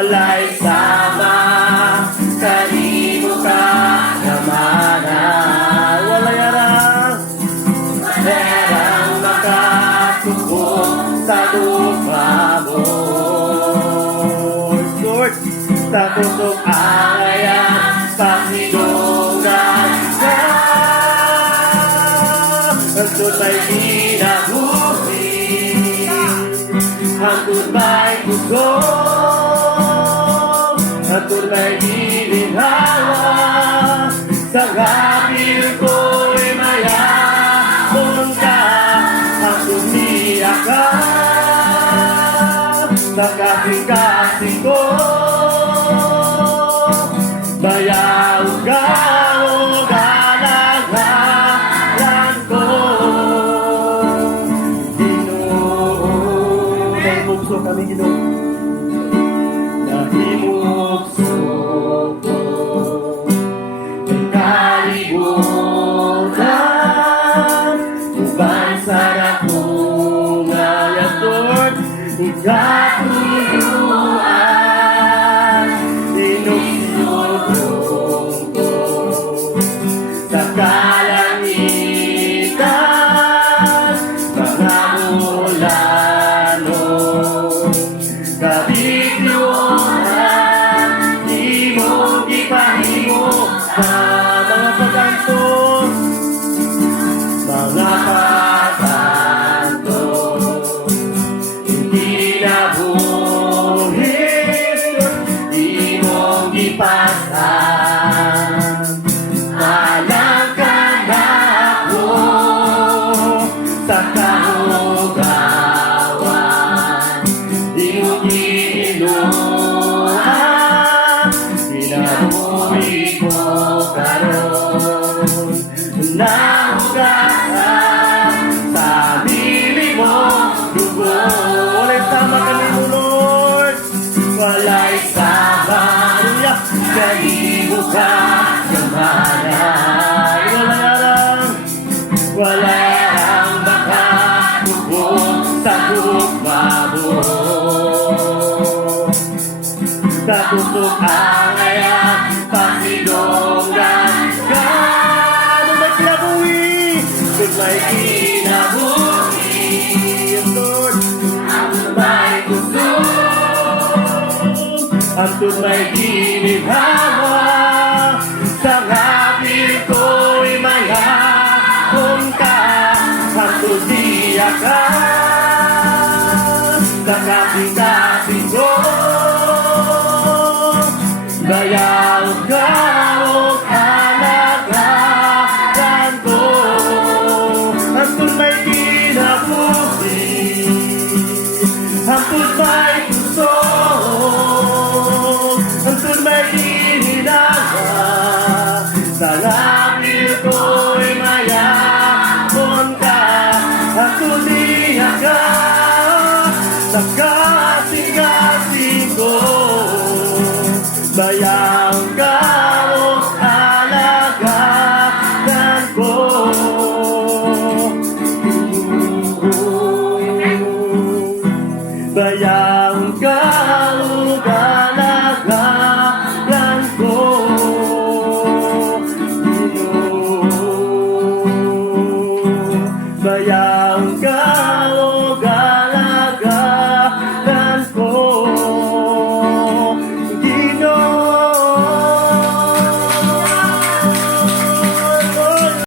walay sama, kanimo ka yamanan. Walay arang, merang makatubong sa lupa mo. Lord, sa tutok ayan, Panginoon ka. Hangtod may ginabuhi, hangtod may gusto, hangtod may gininhawa. Sa hapil ko'y mayamon ka, hangtod niya ka. Sa kasing-kasing ko, bayaw ka o galagalan ko. Ginoo, nahimugso kami, Ginoo. Nahimugso ko ng kalibutan, uban sa rakong ayatod, ikatuyuan, inugsulong ko sa kalangitan, mga mulano, kabitiwan, di mo ipahimo sa mga pagkanto, mga pagkanto. Hindi na buhis, di mong ipasan. Alam ka na ako sa kahugawan, di mo ginuhan, pinabuhi ko karon. Nahugasan sa bili mo dugo. Walay sama kami mo, Lord. Walay sama, hallelujah. Kanimo ka yamanan. Walay arang, walay arang makatubong sa gugma mo. Sa tutok ang ayan, Panginoon ka. Ano may kinabuhi? Kung may kinabuhi, Lord, ang may gusto, ang tunay ginhawa. Sa hapil ko'y mayamon ka, ang tuliya ka. Sa kasing-kasing ko, bayaw ka o kalagaran ko. Ang tunay ginabuhi, ang tunay gusto, ang tunay gininawa. Sa hapil ko'y mayamon ka, ang tuliya ka. Sa kasing-kasing ko, bayaw ka o alagagan ko. Bayaw ka o alagagan